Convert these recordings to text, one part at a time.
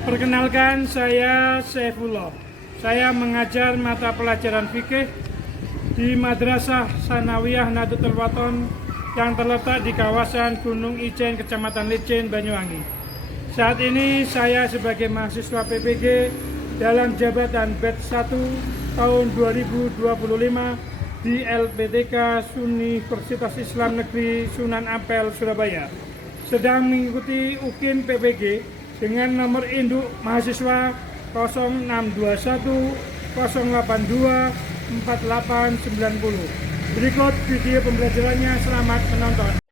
Perkenalkan, saya Saifullah. Saya mengajar mata pelajaran fikih di Madrasah Sanawiyah Nahdlatul Wathon yang terletak di kawasan Gunung Ijen, Kecamatan Licin, Banyuwangi. Saat ini saya sebagai mahasiswa PPG dalam jabatan batch 1 tahun 2025 di LPTK Universitas Islam Negeri Sunan Ampel, Surabaya, sedang mengikuti UKIM PPG dengan nomor induk mahasiswa 0621 082 4890. Berikut video pembelajarannya, selamat menonton.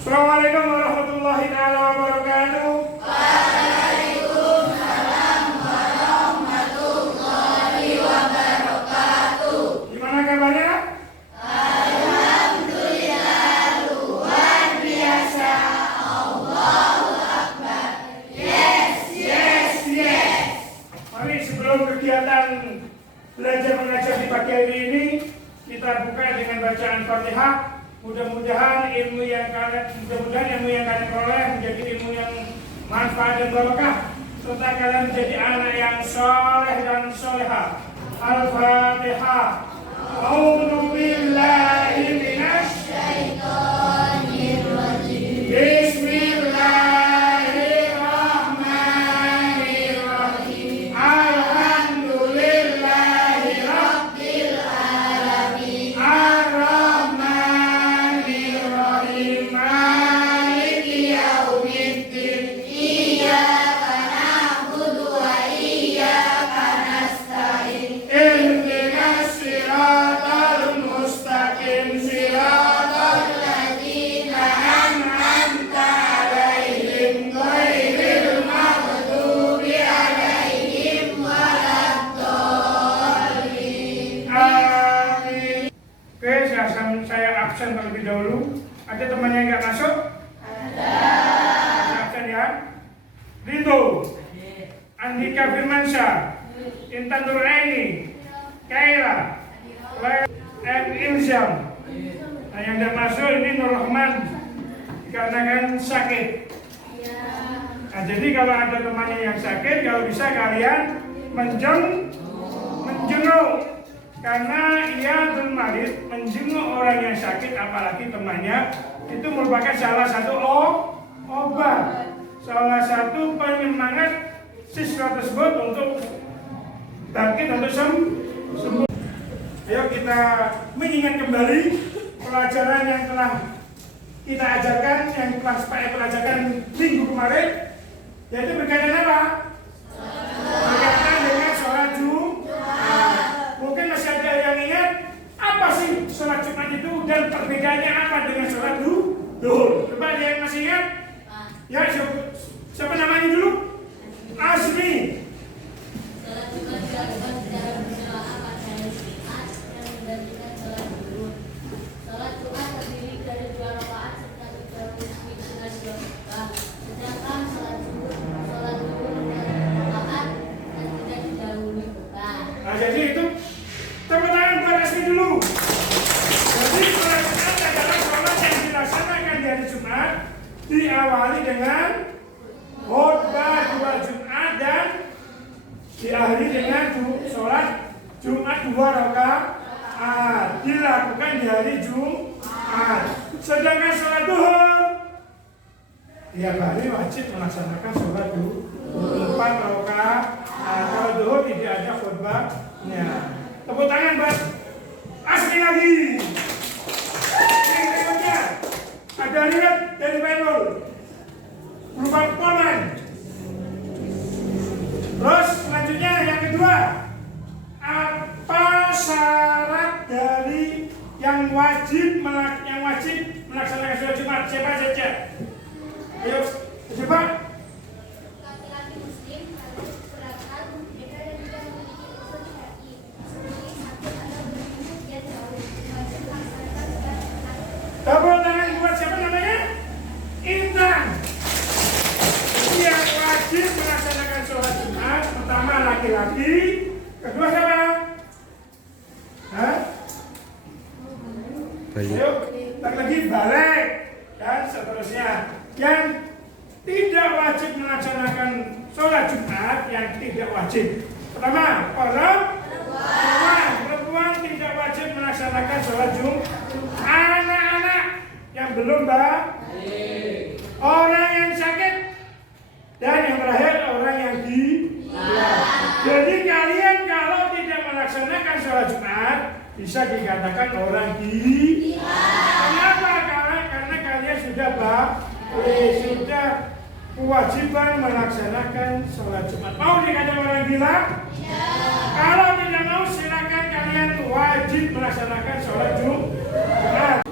Assalamualaikum warahmatullahi wabarakatuh. Waalaikumsalam warahmatullahi wabarakatuh. Gimana kabarnya? Alhamdulillah, luar biasa. Allahu Akbar. Yes. Mari sebelum kegiatan belajar mengajar di pagi hari ini, kita buka dengan bacaan Fatihah. Mudah-mudahan ilmu yang kalian peroleh menjadi ilmu yang manfaat dan barokah, serta kalian menjadi anak yang soleh dan soleha. Al-Fatihah. A'udzu billahi minasy Syaitonir rajim. Bismillahirrahmanirrahim. Alhamdulillahi rabbil alamin. Ar-Rahmanirrahim. Maliki yaumiddin. Iyyaka na'budu wa iyyaka nasta'in. Ihdinas siratal mustaqim. Siratal Alladzina an'amta alaihim ghairil maghdubi alaihim waladdallin. Amin. Oke, saya absen terlebih dahulu. Ada temannya yang nggak masuk? Ada. Absen ya. Rito, Andika Firmansyah, Intan Nuraini, Kaila, M. Ilzam. Nah, yang nggak masuk ini Nur Rahman, dikarenakan sakit. Nah, jadi kalau ada temannya yang sakit, kalau bisa kalian menjenguk, karena ia marid, menjenguk orang yang sakit, apalagi temannya, itu merupakan salah satu obat, salah satu penyemangat siswa tersebut untuk bangkit untuk sembuh. Ayo kita mengingat kembali pelajaran yang telah kita ajarkan, yang telah saya pelajarkan minggu kemarin, yaitu berkaitan apa? Berkaitan dengan sholat Jumat. Mungkin masih ada yang ingat apa sih sholat Jumat itu dan perbedaannya apa dengan sholat duhur? Coba ada yang masih ingat? Ya, siapa namanya dulu? Azmi. Salat Jumat dilakukan secara berjamaah pada hari Jumat yang menggantikan salat duhur. Salat Jumat terdiri dari 2 rakaat serta diikuti dengan 2 khutbah. Sedangkan salat duhur dengan 2 rakaat dan tidak didahului khutbah. Nah, jadi itu tepuk tangan buat Azmi dulu. Jadi sholat Jumat adalah sholat yang dilaksanakan di hari Jumat, diawali dengan khutbah 2 Jumat dan diakhiri dengan sholat Jumat 2 rakaat, dilakukan di hari Jumat. Sedangkan sholat duhur tiap hari wajib melaksanakan sholat duhur 4 rakaat. Kalau duhur tidak ada khutbahnya. Tepuk tangan buat Asmi lagi. Yang berikutnya ada riwayat dari Penul berupa komen. Terus selanjutnya yang kedua, apa syarat dari yang wajib melaksanakan sholat Jumat? Siapa saja? Ayo, coba. Laki-laki muslim harus berakal, berbeda dan juga memiliki usul syar'i. Seperti satu adalah berilmu dan tahu, wajib melaksanakan sholat Jumat. Tepuk tangan buat siapa namanya? Intan. yang wajib melaksanakan sholat Jumat, pertama laki-laki, kedua siapa? Hah? Ayo, lagi balik dan seterusnya. Yang tidak wajib melaksanakan sholat Jumat, yang tidak wajib. Pertama, perempuan tidak wajib melaksanakan sholat Jumat. Anak-anak yang belum balik, orang yang sakit, dan yang terakhir orang yang gila. Jadi kalian kalau tidak melaksanakan sholat Jumat bisa dikatakan orang gila. Kenapa? Karena kalian sudah sudah kewajiban melaksanakan sholat Jumat. Mau dikatakan orang gila? Kalau tidak mau silakan kalian wajib melaksanakan sholat Jumat.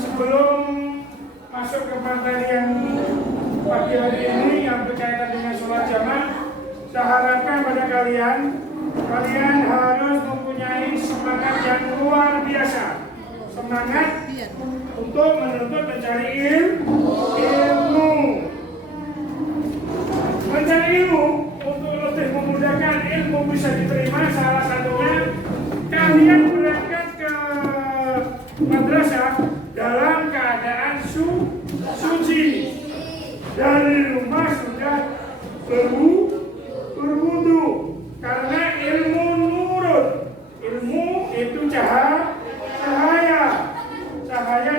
Sebelum masuk ke materi yang pagi hari ini yang berkaitan dengan sholat jamaah, saya harapkan pada kalian harus mempunyai semangat yang luar biasa, semangat untuk menuntut mencari ilmu. Mencari ilmu untuk lebih memudahkan ilmu bisa diterima, salah satunya kalian berangkat ke madrasah dalam keadaan suci. Dari rumah sudah berwudu, karena ilmu nurun. Ilmu itu cahaya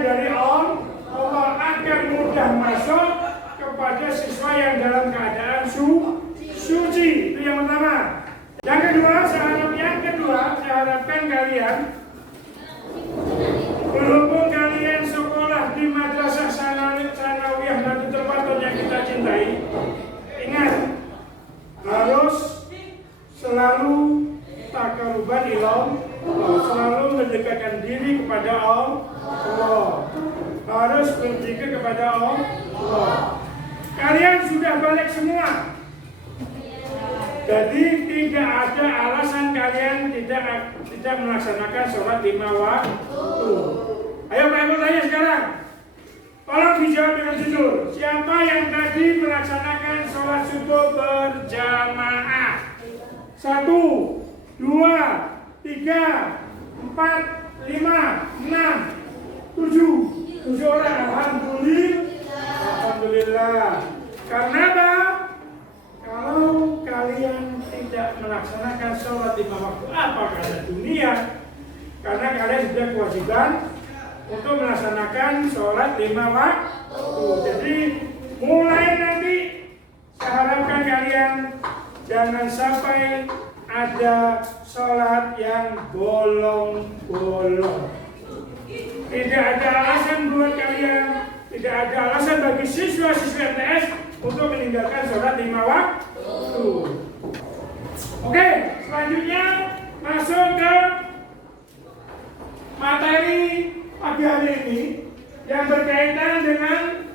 dari Allah akan mudah masuk kepada siswa yang dalam keadaan suci. Itu yang pertama. Yang kedua, saya harapkan kalian, berhubung kalian sekolah di madrasah sanawiyah Nahdlatul Ulama yang kita cintai, ingat harus selalu taqarruban ilallah, selalu mendekatkan diri kepada Allah, harus berzikir kepada Allah. Kalian sudah balik semua, jadi tidak ada alasan kalian tidak melaksanakan sholat 5 waktu. Ayo Pak Ibu tanya sekarang, tolong dijawab dengan jujur. Siapa yang tadi melaksanakan sholat subuh berjamaah? 1, 2, 3, 4, 5, 6, 7 orang. Alhamdulillah. Karena apa? Kalau kalian tidak melaksanakan sholat 5 waktu, apa karena dunia? Karena kalian sudah kewajiban untuk melaksanakan sholat 5 waktu. Jadi mulai nanti saya harapkan kalian jangan sampai ada sholat yang bolong-bolong. Tidak ada alasan buat kalian, tidak ada alasan bagi siswa-siswa MTS untuk meninggalkan sholat 5 waktu. Oke, selanjutnya masuk ke materi pagi hari ini yang berkaitan dengan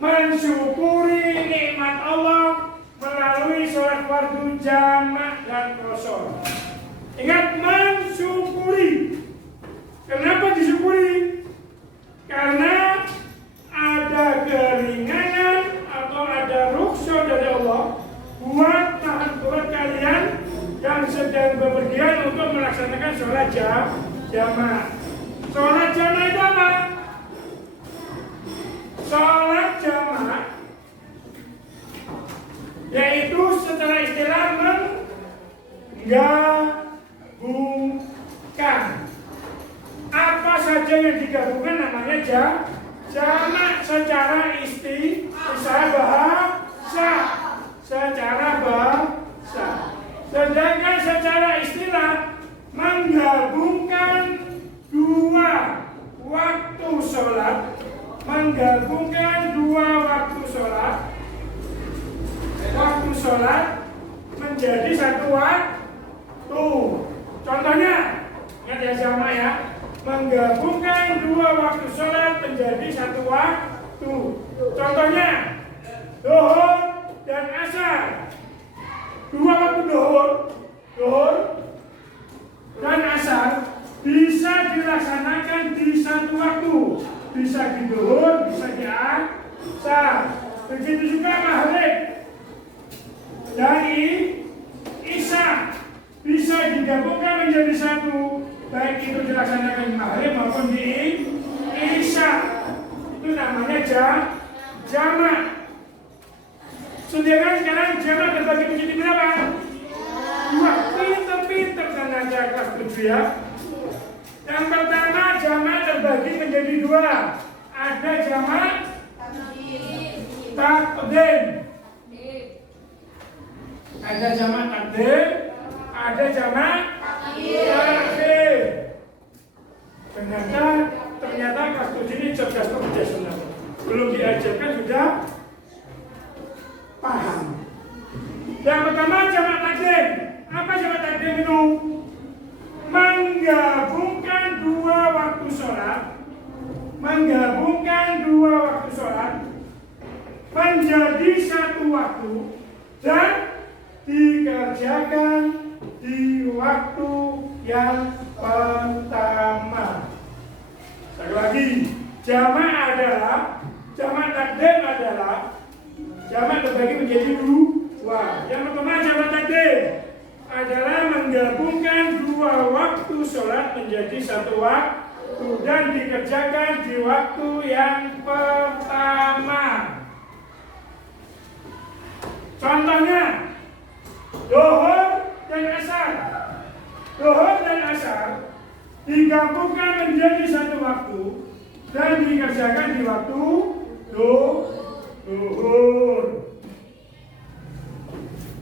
mensyukuri nikmat Allah melalui sholat fardu jamak dan qashar. Ingat, mensyukuri. Kenapa disyukuri? Karena ada keringanan atau ada rukhsah dari Allah buat kalian yang sedang bepergian untuk melaksanakan sholat jamaah. Sholat jamaah itu apa? Sholat jamaah yaitu secara istilah menggabungkan. Apa saja yang digabungkan namanya jamak secara bahasa. Sedangkan secara istilah menggabungkan dua waktu sholat menjadi satu waktu. Contohnya, ingat ya jamak ya, menggabungkan dua waktu sholat menjadi satu waktu. Contohnya, zuhur dan asar. Dua waktu zuhur dan asar bisa dilaksanakan di satu waktu. Bisa di zuhur, bisa di asar. Begitu juga maghrib dan isya bisa digabungkan menjadi satu, baik itu dilaksanakan maghrib maupun di isya. Itu namanya jamak. Sedangkan sekarang jamak terbagi menjadi berapa? Dua. Pinter-pinter kan aja kelas 7 ya. Yang pertama jamak terbagi menjadi dua. Ada jamak takdim. Ada jamak takdim, ada jamak takhir. Ternyata kelas 7 ini cerdas pekerja sebenarnya. Belum diajarkan sudah paham. Yang pertama jamak takdim. Apa jamak takdim itu? Menggabungkan dua waktu sholat menjadi satu waktu dan dikerjakan di waktu yang pertama. Sekali lagi, jamak takdim adalah jamak terbagi menjadi dua. Yang pertama jamak takdim adalah menggabungkan dua waktu sholat menjadi satu waktu dan dikerjakan di waktu yang pertama. Contohnya Zuhur dan Asar. Zuhur dan Asar digabungkan menjadi satu waktu dan dikerjakan di waktu Zuhur.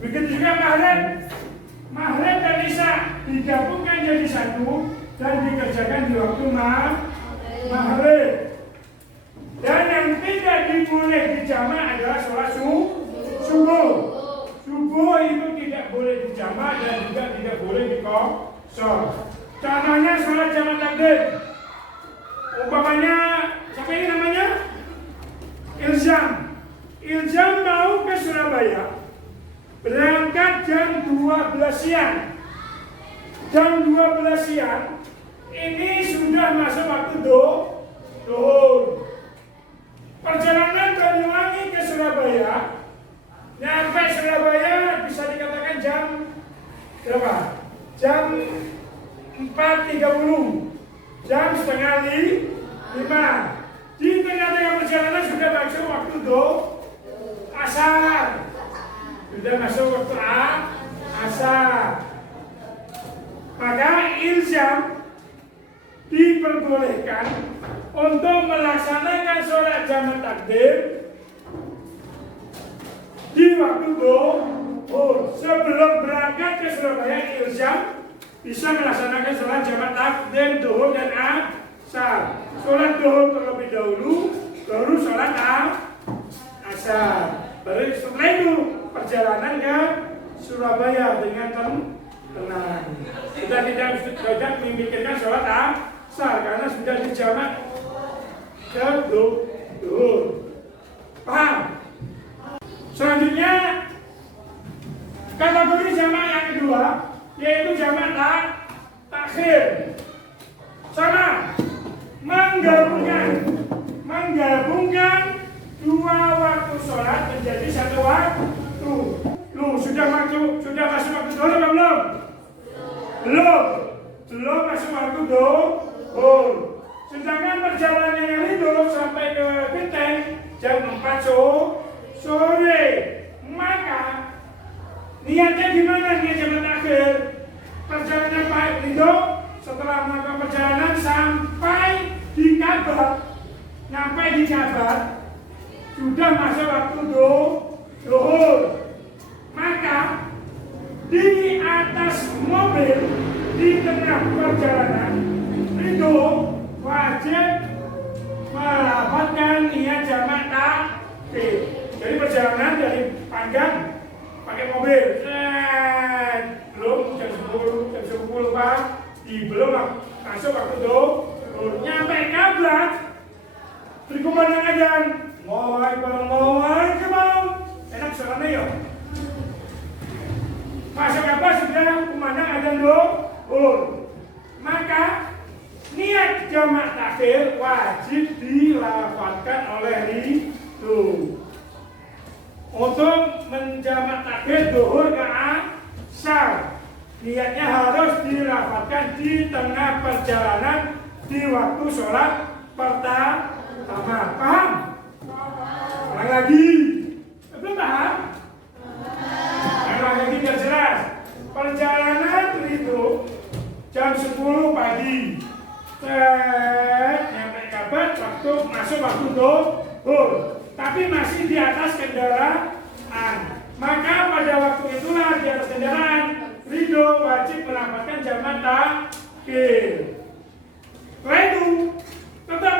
Begitu juga Maghrib dan Isya digabungkan jadi satu dan dikerjakan di waktu Maghrib. Dan yang tidak diboleh dijamak adalah sholat subuh. Subuh itu tidak boleh dijamak dan juga tidak boleh dikosor. Contohnya sholat jamak takdim. Umpamanya, siapa ini namanya? Ilzam mau ke Surabaya, berangkat jam 12 siang. Jam 12 siang ini sudah masuk waktu zuhur. Perjalanan Banyuwangi ke Surabaya, nyampe Surabaya bisa dikatakan jam berapa? Jam 4.30, jam setengah 5. Di tengah-tengah perjalanan sudah masuk waktu asar. Sudah masuk waktu asar. Maka ilzam diperbolehkan untuk melaksanakan sholat jamak takdim di waktu zuhur. Sebelum berangkat ke Surabaya, ilzam bisa melaksanakan sholat jamak takdim zuhur dan asar. Sholat zuhur terlebih dahulu, baru sholat asar. Baru setelah itu perjalanan ke Surabaya dengan tenang. Kita tidak memikirkan sholat asar karena sudah dijamak ke zuhur. Paham? Selanjutnya kategori jamak yang kedua yaitu jamak takhir. Sama, menggabungkan dua waktu sholat menjadi satu waktu. Sudah masuk waktu zuhur atau belum? Belum masuk waktu zuhur. Sedangkan perjalanan itu sampai ke Binteng jam 4 sore. Maka niatnya gimana? Niat jamak takhir. Perjalanan Pak Rido setelah melakukan perjalanan sampai di Kabar, sudah masuk waktu zuhur. Maka di atas mobil di tengah perjalanan itu wajib melafalkan niat jamak takhir. Jadi perjalanan dari Panggang pakai mobil, belum jam 10 Pak, belum masuk waktu zuhur. Nyampe Kabar, berkumandang ajan, enak suaranya ya. Masuk Kabar sudah kumandang ajan zuhur. Maka niat jamak takhir wajib dilafalkan oleh itu. untuk menjamak takbir zuhur ke asar. Niatnya harus dilafalkan di tengah perjalanan di waktu sholat pertama. Paham? Ulang lagi. Belum paham? Ulang lagi biar jelas. Perjalanan itu jam 10 pagi. Nyampe Kabat waktu masuk waktu zuhur. Tapi masih di atas kendaraan. Maka pada waktu itulah di atas kendaraan ridho wajib melafalkan jamak takbir. Setelah itu tetap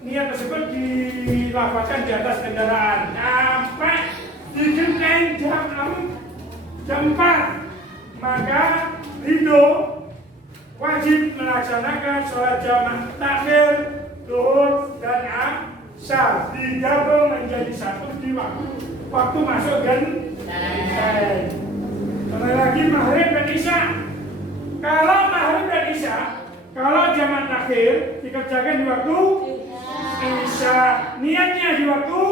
niat tersebut dilafalkan di atas kendaraan sampai di jam 4. Maka ridho wajib melaksanakan sholat jamak takbir zuhur dan asar digabung menjadi satu di waktu masuk genteng. Kembali lagi maghrib dan isya. Kalau maghrib dan isya, kalau jamak takbir dikerjakan di waktu isya, niatnya di waktu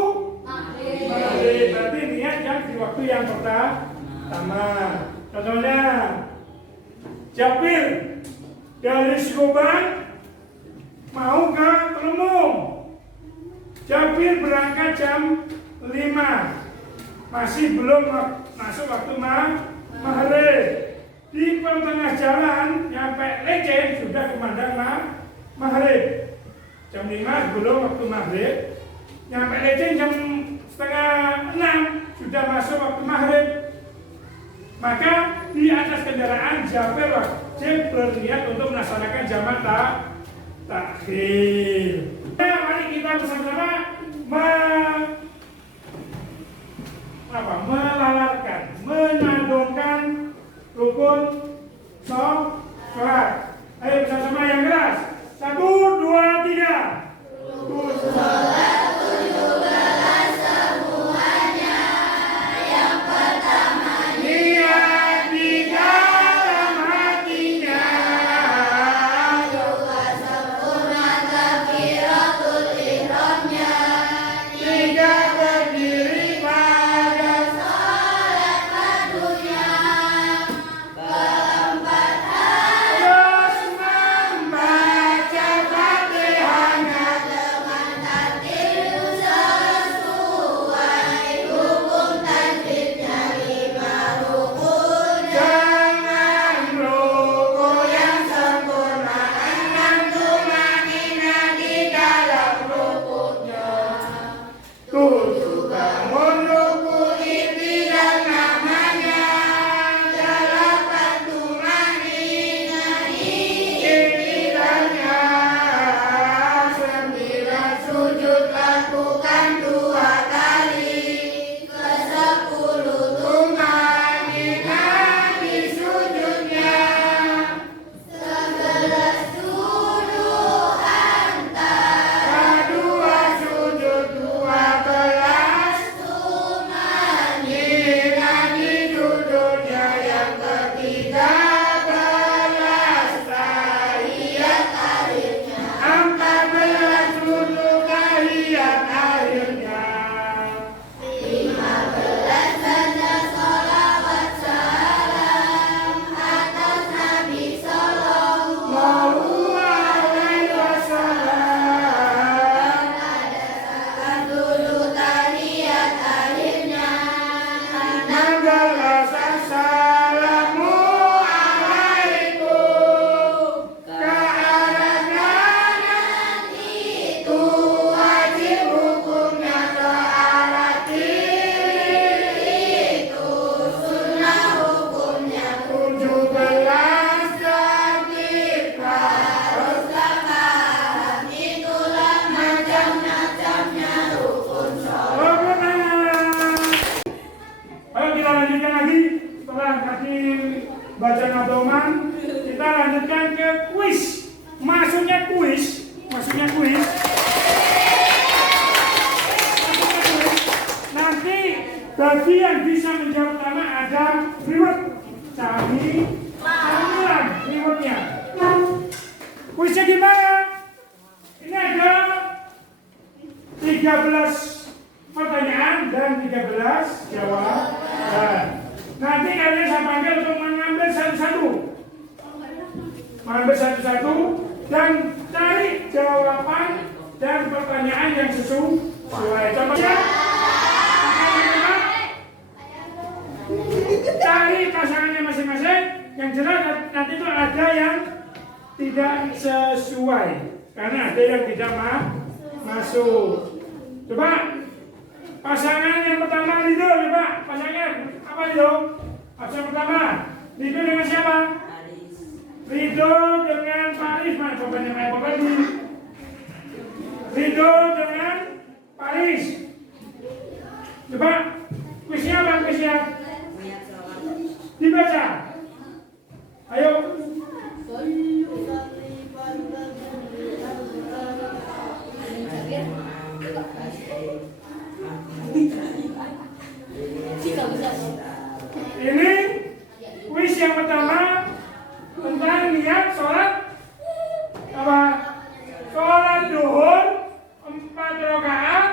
maghrib, berarti niat yang di waktu yang pertama. Contohnya, Jabir dari Subang mau ke Telumung. Jabir berangkat jam 5, masih belum masuk waktu maghrib. Di tengah jalan nyampe Leceng sudah kumandang maghrib. Jam 5 belum waktu maghrib. Nyampe Leceng jam setengah 6 sudah masuk waktu maghrib. Maka di atas kendaraan Jabir wajib berniat untuk melaksanakan jamak takbir. Mari kita bersama-sama melalarkan, menadongkan rukun sholat. Ayo bersama-sama yang keras. 1, 2, 3. Rukun sholat 17 semuanya. Yang pertama niat di dalam hatinya. Juga sempurna takbiratul ihramnya. 3 berdiri pada sholat fardunya. Keempat harus membaca Fatihahnya dengan tartil sesuai hukum tajwidnya 5 rukun. Dengan rukun yang sempurna 6 tumanina di dalam rukunnya. 7 bangun ruku dan namanya. 8 tumanina iktidalnya. 9 sujud lakukan 2 kali. Ke-10 tumanina di sujudnya. 11 duduk antara 2 sujud. 12 tumanina di duduknya. Yang ke-13 tahiyat akhirnya. 14 duduk tahiyat akhirnya. 15 baca sholawat salam atas Nabi Sallallahu Alaihi Wasallam. Saat dulu tahiyat akhirnya. 16 assalamu alaikum. Ke arah kanan itu wajib hukumnya. Ke arah kiri itu sunnah hukumnya. 17 tertib haruslah paham. Itulah macam-macamnya rukun sholat. Ayo kita lanjutkan lagi. Setelah tadi baca nadoman, kita lanjutkan ke kuis. Maksudnya kuis. Nanti bagi yang bisa menjawab pertama ada reward. Camilan rewardnya. Kuisnya gimana? Ini ada 13 pertanyaan dan 13 jawaban. Nanti kalian saya panggil untuk mengambil satu-satu. Mengambil satu-satu dan cari jawaban dan pertanyaan yang sesuai. Contohnya, cari pasangannya masing-masing. Yang jelas nanti itu ada yang tidak sesuai karena ada yang tidak masuk. Coba pasangan yang pertama Rido, coba pasangan apa Rido? Pasangan pertama Rido dengan siapa? Rido dengan Paris. Mana bapaknya Pak Edi? Rido dengan Paris. Coba kuisnya apa kuisnya? Dibaca. Ayo. Ini kuis yang pertama tentang niat sholat apa? Sholat duhur 4 rakaat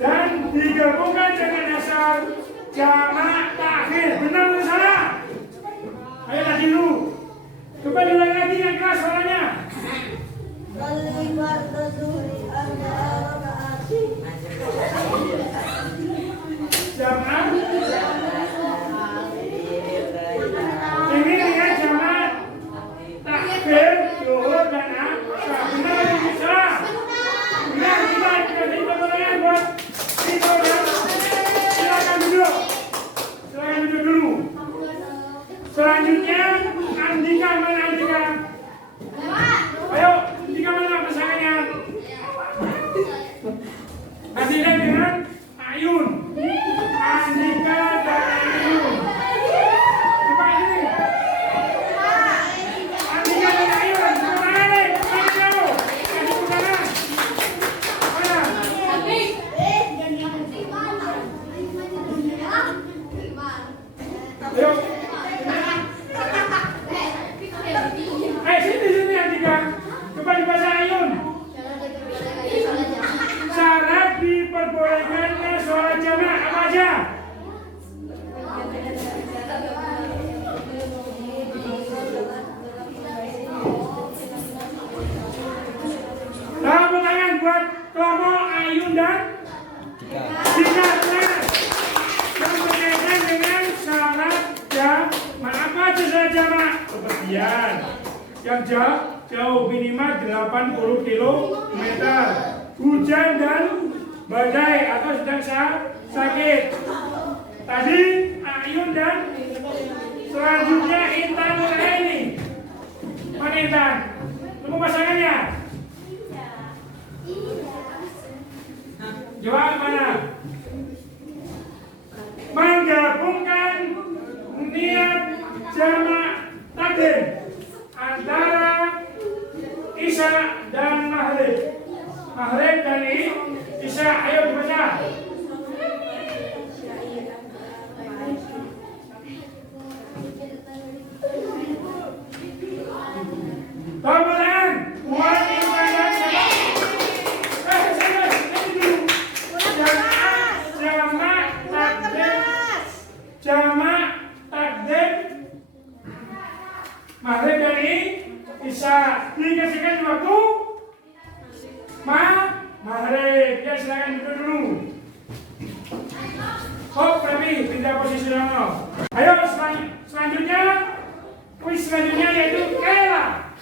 dan digabungkan dengan asar jamak takhir. Benar atau salah? Ayo tadi dulu. Coba diulang lagi yang keras suaranya. Jamak. Ini lihat jamak takhir, duhur dan asar. Benar atau salah? Benar, kita pertanyaan buat itu ya. Silakan duduk. Silakan duduk dulu. Selanjutnya Andika, mana Andika? Ayo, Andika mana pasangannya? Andika dengan Ayun. Andika dan Ayun. Coba ini. Andika dan Ayun. Mana nih? Mana jauh? Kasih tangan. Mana? Ayo. Sini Andika. Coba dibaca Ayun. Syarat diperbolehkannya sholat jamaah apa aja? Tepuk tangan buat Tomo, Ayun dan Dika. Yang berkaitan dengan syarat jamaah apa aja syarat jamaah? Kepergian yang jauh minimal 80 km, hujan dan badai atau sedang sakit. Tadi Ayun dan selanjutnya Intan Nuraini. Mana Intan? Temu pasangannya? Jawab mana? Menggabungkan niat jamak takdim antara Isya dan Maghrib. Maghrib dan Isya, ayo dibaca. Kemudian buat ibadah jamak takdim Maghrib dan Isya dikasihkan waktu Maghrib. Ya silakan duduk dulu. Hop, Rabi, pindah posisi dulu. Ayo selanjutnya, kuis selanjutnya yaitu Kayla.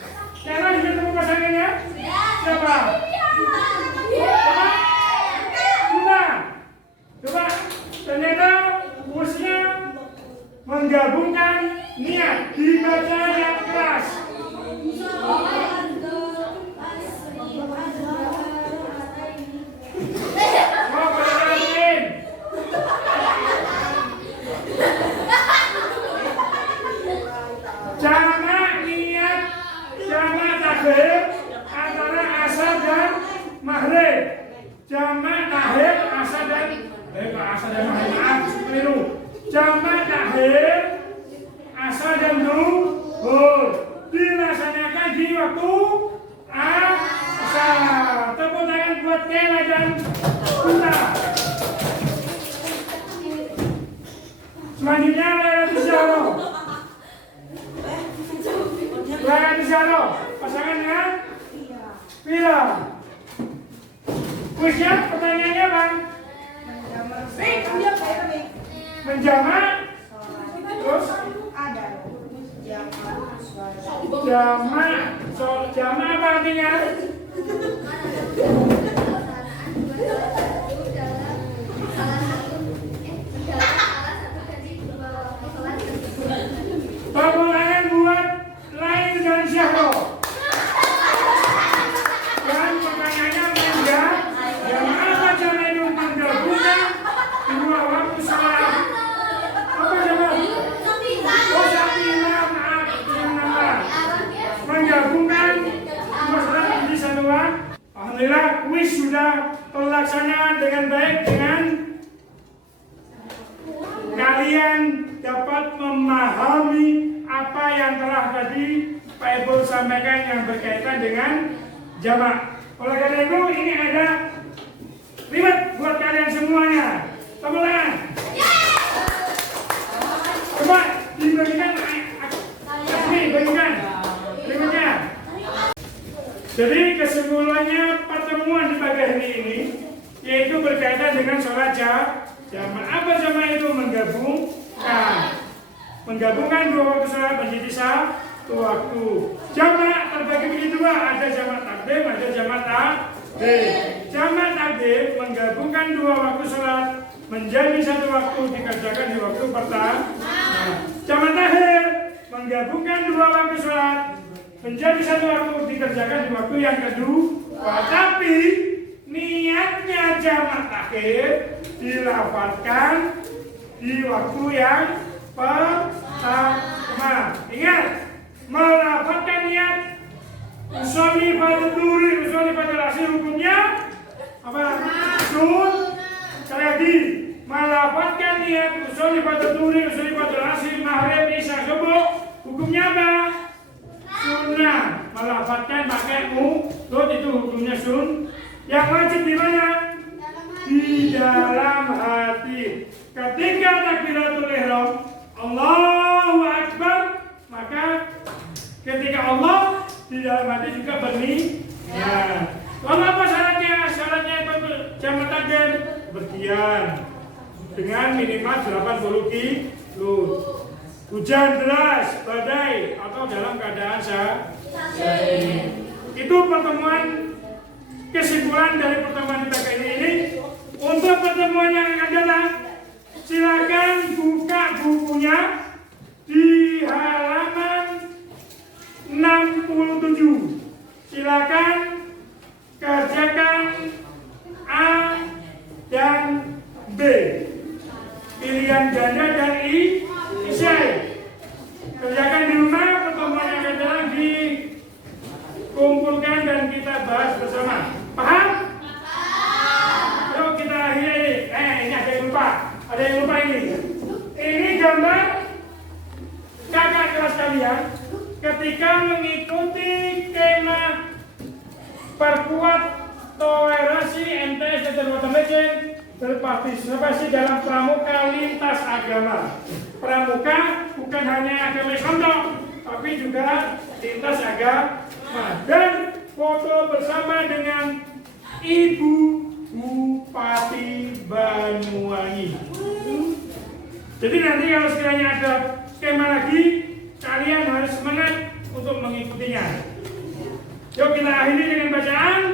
Kayla sudah temu pasangannya? Siapa? Bunda. Coba, ternyata kuisnya menggabungkan niat dibaca yang keras. Jamak niat, jamak takhir antara asar dan maghrib. Jamak takhir asar dan maghrib, maaf, keliru. Jamak takhir asar dan zuhur dilaksanakan di waktu asar. Tepuk tangan buat Kela dan Bunda. menjamak, terus jamak apa artinya? Pemulangan buat Lain dan Syahro. Dan pertanyaannya jamak apa cara itu menggabungkan dua waktu salat? Apa coba? Oh, Safina, maaf, yang nama. Menggabungkan dua salat menjadi satu waktu. Alhamdulillah, kuis sudah terlaksana dengan baik dengan kalian dapat memahami apa yang telah tadi Pak Ibu sampaikan yang berkaitan dengan jamak. Oleh karena itu ini ada ribet buat kalian semuanya. Tepuk tangan. Coba dibagikan, bagikan ribetnya. Jadi kesimpulannya pertemuan di pagi hari ini yaitu berkaitan dengan sholat jamak. Apa jamak itu? Menggabungkan dua waktu sholat menjadi satu waktu. Jamak terbagi menjadi dua, ada jamak takdim, ada jamak takhir. Jamak takdim menggabungkan dua waktu sholat menjadi satu waktu dikerjakan di waktu pertama. Jamak takhir menggabungkan dua waktu sholat menjadi satu waktu dikerjakan di waktu yang kedua. Tapi niatnya jamak takhir dilafadzkan di waktu yang pertama. Ingat, melafadzkan niat usolli fardhu dhuhri, usolli fardhu asri hukumnya apa? Sekali lagi, melafadzkan niat usolli fardhu dhuhri, usolli fardhu asri, maghrib, isya, subuh hukumnya apa? Sunnah. Melafadzkan pakai mulut itu hukumnya Yang wajib di mana? Di dalam hati. Ketika takbiratul ihram, Allahu Akbar, maka ketika Allah di dalam hati juga berniat. Lalu apa syaratnya? Syaratnya itu jamak takdim berdiam dengan minimal 80 kilo. Hujan deras, badai, atau dalam keadaan itu pertemuan kesimpulan dari pertemuan kita kali ini. Untuk pertemuan yang akan datang, silakan buka bukunya di halaman 67. Silakan kerjakan A dan B, pilihan ganda dan isai. Kerjakan di rumah. Pertemuan yang akan datang dikumpulkan dan kita bahas bersama. Paham? Yuk kita akhiri. Ini ada yang lupa. Ada yang lupa ini. Ini gambar kakak kelas kalian ketika mengikuti tema perkuat toleransi MTS dan Waterlegend berpartisipasi dalam pramuka lintas agama. Pramuka bukan hanya agama Islam, tapi juga lintas agama. Dan foto bersama dengan Ibu Bupati Banyuwangi. Jadi nanti kalau sekiranya ada skema lagi, kalian harus semangat untuk mengikutinya. Yuk kita akhiri dengan bacaan